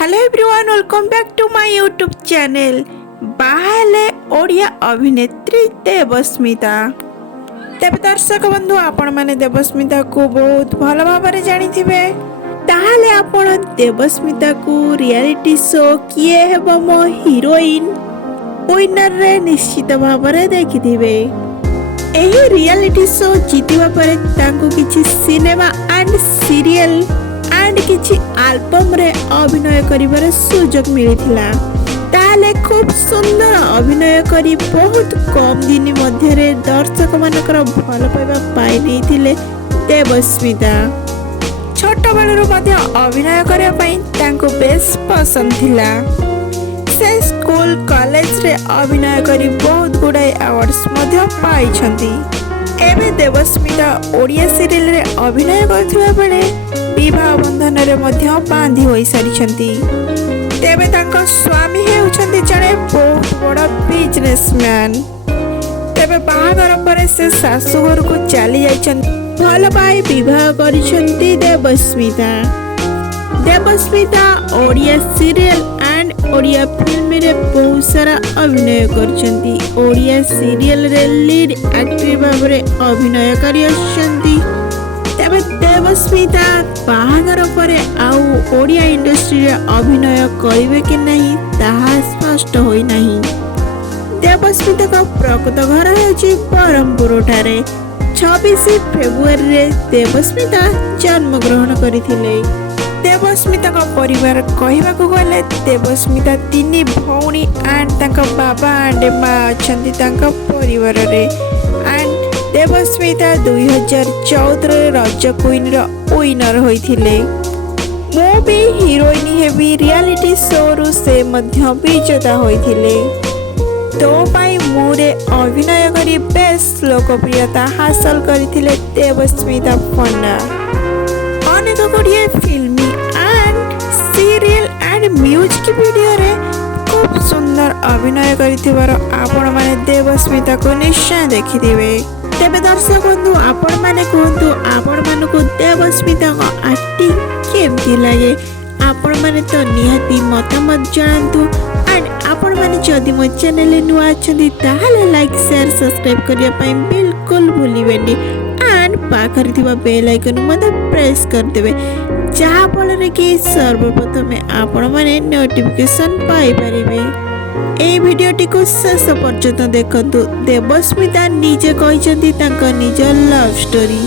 Hello everyone, welcome back to my YouTube channel. बाहले ओडिया अभिनेत्री देवस्मिता। तेरे दर्शक बंधु आपण माने देवस्मिता को बहुत भल भाव जानिथिबे। ताहाले आपण देवस्मिता को रियलिटी शो किए हेबो मो हीरोइन विनर रे निश्चित भाव रे देखिथिबे। एही रियलिटी शो जीतिबा परे तांको किछि सिनेमा एंड सीरियल एंड किछि एल्बम रे अभिनय करिबार सुजोग मिलिथिला। ताले खूब सुंदर अभिनय करी बहुत कम दिन मध्य रे दर्शक मानकर भल पाइबा पाइ नैथिले देवस्मिता। छोट बेलरू मध्य अभिनय करिया पई तांको बेस पसंद थिला। से स्कूल कॉलेज रे अभिनय करी बहुत गुडाई अवार्ड्स मध्य पाइछंती। एबे देवस्मिता ओडिया सीरियल रे अभिनय करथिबा बेले विवाह बंधन रे मध्य बांधी होई सारिछंती। तेबे तांको स्वामी हेउछंती जणे बहुत बड़ा बिजनेसमैन। तेबे बाहागर परे से सासु घर को चली जाइछंती। भल पाई विवाह करिछंती Debasmita. Debasmita Odia serial and Odia film रे बहुत सारा अभिनय करछंती। ओडिया सीरियल रे लीड एक्टर भाव रे अभिनय करि आछंती। तेबे देवस्मिता बाहागर परे आउ ओडिया इंडस्ट्री रे अभिनय करिवे कि नहीं ताहा स्पष्ट होई नहीं। देवस्मिता का प्रकृत घर है बरहमपुर ठारे। 26 फेब्रुआरी रे देवस्मिता जन्म ग्रहण करथिले। देवस्मिता का परिवार कहवा को गले देवस्मिता 3 भौणी एंड तांका बाबा एंड माँ अछंती तांका परिवार रे। एंड देवस्मिता 2014 रज क्वीन रो विनर होइथिले। मो भी हीरोइन हेबी रियलिटी शो रु से मध्य विजेता होइथिले। तो पाई मुरे अभिनय करी बेस लोकप्रियता हासिल करथिले देवस्मिता पन्ना। अनेक गुड़िए फिल्मी and serial and music video रे खूब सुंदर अभिनय करथिबार आपण माने देवस्मिता को निश्चय देखिथिबे। तेबे दर्शक बंधु आपण माने कहंतु आपण मानको देवस्मिता को एक्टिंग केमती लागे। आपण माने तो निहाती मतामत जणांतु। एंड आपण माने जदि मो चैनल नुआ अछंती ताहाले लाइक शेयर सब्सक्राइब करिया पई बिल्कुल भूलिबेनी। एंड पाखरे थिबा बेल आइकन मते प्रेस कर देबे जहा फल कि सर्वप्रथम आपण माने नोटिफिकेशन पाई परिबे। ए वीडियोटी को शेष पर्यंत देखंतु। देवस्मिता निजे कहिसंती तांका निज लव स्टोरी।